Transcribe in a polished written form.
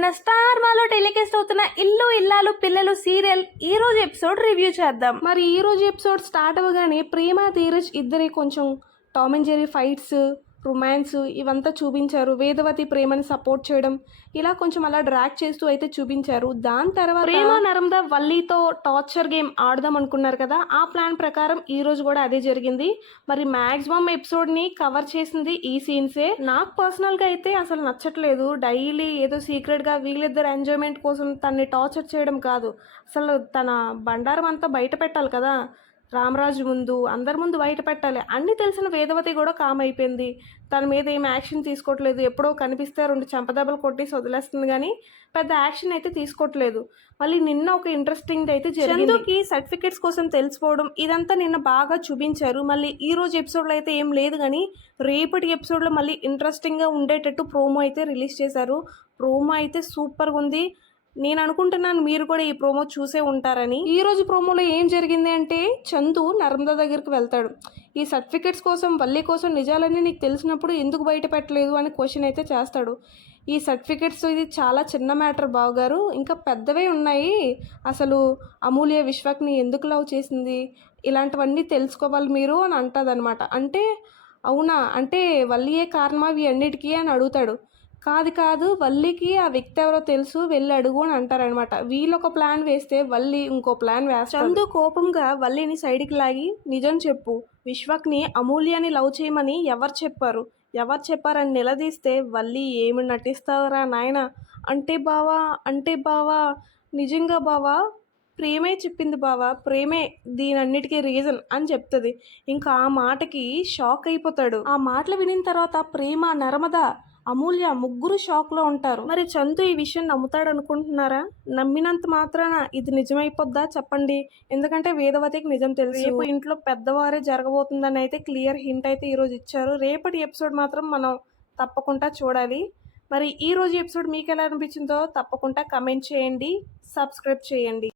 మన స్టార్ మాలో టెలికాస్ట్ అవుతున్న ఇల్లు ఇల్లాలు పిల్లలు సీరియల్ ఈ రోజు ఎపిసోడ్ రివ్యూ చేద్దాం. మరి ఈ రోజు ఎపిసోడ్ స్టార్ట్ అవ్వగానే ప్రేమ ధీరజ్ ఇద్దరి కొంచెం Tom and Jerry fights, romance ఇవంతా చూపించారు. వేదవతి ప్రేమని సపోర్ట్ చేయడం ఇలా కొంచెం అలా డ్రాగ్ చేస్తూ అయితే చూపించారు. దాని తర్వాత ప్రేమ నర్మద వల్లీతో టార్చర్ గేమ్ ఆడదాం అనుకున్నారు కదా, ఆ ప్లాన్ ప్రకారం ఈ రోజు కూడా అదే జరిగింది. మరి మ్యాక్సిమం ఎపిసోడ్ని కవర్ చేసింది ఈ సీన్సే. నాకు పర్సనల్గా అయితే అసలు నచ్చట్లేదు. డైలీ ఏదో సీక్రెట్గా వీళ్ళిద్దరు ఎంజాయ్మెంట్ కోసం తనని టార్చర్ చేయడం కాదు, అసలు తన బండారం అంతా బయట పెట్టాలి కదా, రామరాజు ముందు అందరి ముందు బయట పెట్టాలి. అన్నీ తెలిసిన వేదవతి కూడా కామ్ అయిపోయింది. తన మీద ఏం యాక్షన్ తీసుకోవట్లేదు. ఎప్పుడో కనిపిస్తే 2 చెంపదెబ్బలు కొట్టేసి వదిలేస్తుంది కానీ పెద్ద యాక్షన్ అయితే తీసుకోవట్లేదు. మళ్ళీ నిన్న ఒక ఇంట్రెస్టింగ్ అయితే జరిగింది. చందుకి సర్టిఫికేట్స్ కోసం తెలిసిపోవడం ఇదంతా నిన్న బాగా చూపించారు. మళ్ళీ ఈ రోజు ఎపిసోడ్లో అయితే ఏం లేదు కానీ రేపటి ఎపిసోడ్లో మళ్ళీ ఇంట్రెస్టింగ్గా ఉండేటట్టు ప్రోమో అయితే రిలీజ్ చేశారు. ప్రోమో అయితే సూపర్గా ఉంది. నేను అనుకుంటున్నాను మీరు కూడా ఈ ప్రోమో చూసే ఉంటారని. ఈ రోజు ప్రోమోలో ఏం జరిగింది అంటే, చందు నర్మదా దగ్గరికి వెళ్తాడు. ఈ సర్టిఫికెట్స్ కోసం వల్లి కోసం నిజాలన్నీ నీకు తెలిసినప్పుడు ఎందుకు బయట పెట్టలేదు అని క్వశ్చన్ అయితే చేస్తాడు. ఈ సర్టిఫికెట్స్ ఇది చాలా చిన్న మ్యాటర్ బావగారు, ఇంకా పెద్దవే ఉన్నాయి. అసలు అమూల్య విశ్వక్ని ఎందుకు లవ్ చేసింది, ఇలాంటివన్నీ తెలుసుకోవాలి మీరు అని అంటదనమాట. అంటే అవునా, అంటే వల్లియే కారణమా ఇవి అన్నిటికీ అని అడుగుతాడు. కాదు వల్లికి ఆ వ్యక్తి ఎవరో తెలుసు, వెళ్ళి అడుగు అని అంటారనమాట. వీళ్ళు ఒక ప్లాన్ వేస్తే వల్లి ఇంకో ప్లాన్ వేస్తారు. చందు కోపంగా వల్లిని సైడ్కి లాగి నిజం చెప్పు, విశ్వక్ని అమూల్యని లవ్ చేయమని ఎవరు చెప్పారని నిలదీస్తే వల్లి ఏమి నటిస్తారా నాయన. అంటే బావా నిజంగా బావా ప్రేమే చెప్పింది బావా, ప్రేమే దీనన్నిటికీ రీజన్ అని చెప్తుంది. ఇంకా ఆ మాటకి షాక్ అయిపోతాడు. ఆ మాటలు వినిన తర్వాత ప్రేమ, నర్మద, అమూల్య ముగ్గురు షాక్లో ఉంటారు. మరి చందు ఈ విషయం నమ్ముతాడు అనుకుంటున్నారా? నమ్మినంత మాత్రాన ఇది నిజమైపోద్దా చెప్పండి. ఎందుకంటే వేదవతికి నిజం తెలుసు. రేపు ఇంట్లో పెద్దవారే జరగబోతుందని అయితే క్లియర్ హింట్ అయితే ఈరోజు ఇచ్చారు. రేపటి ఎపిసోడ్ మాత్రం మనం తప్పకుండా చూడాలి. మరి ఈ రోజు ఎపిసోడ్ మీకు ఎలా అనిపించిందో తప్పకుండా కమెంట్ చేయండి, సబ్స్క్రైబ్ చేయండి.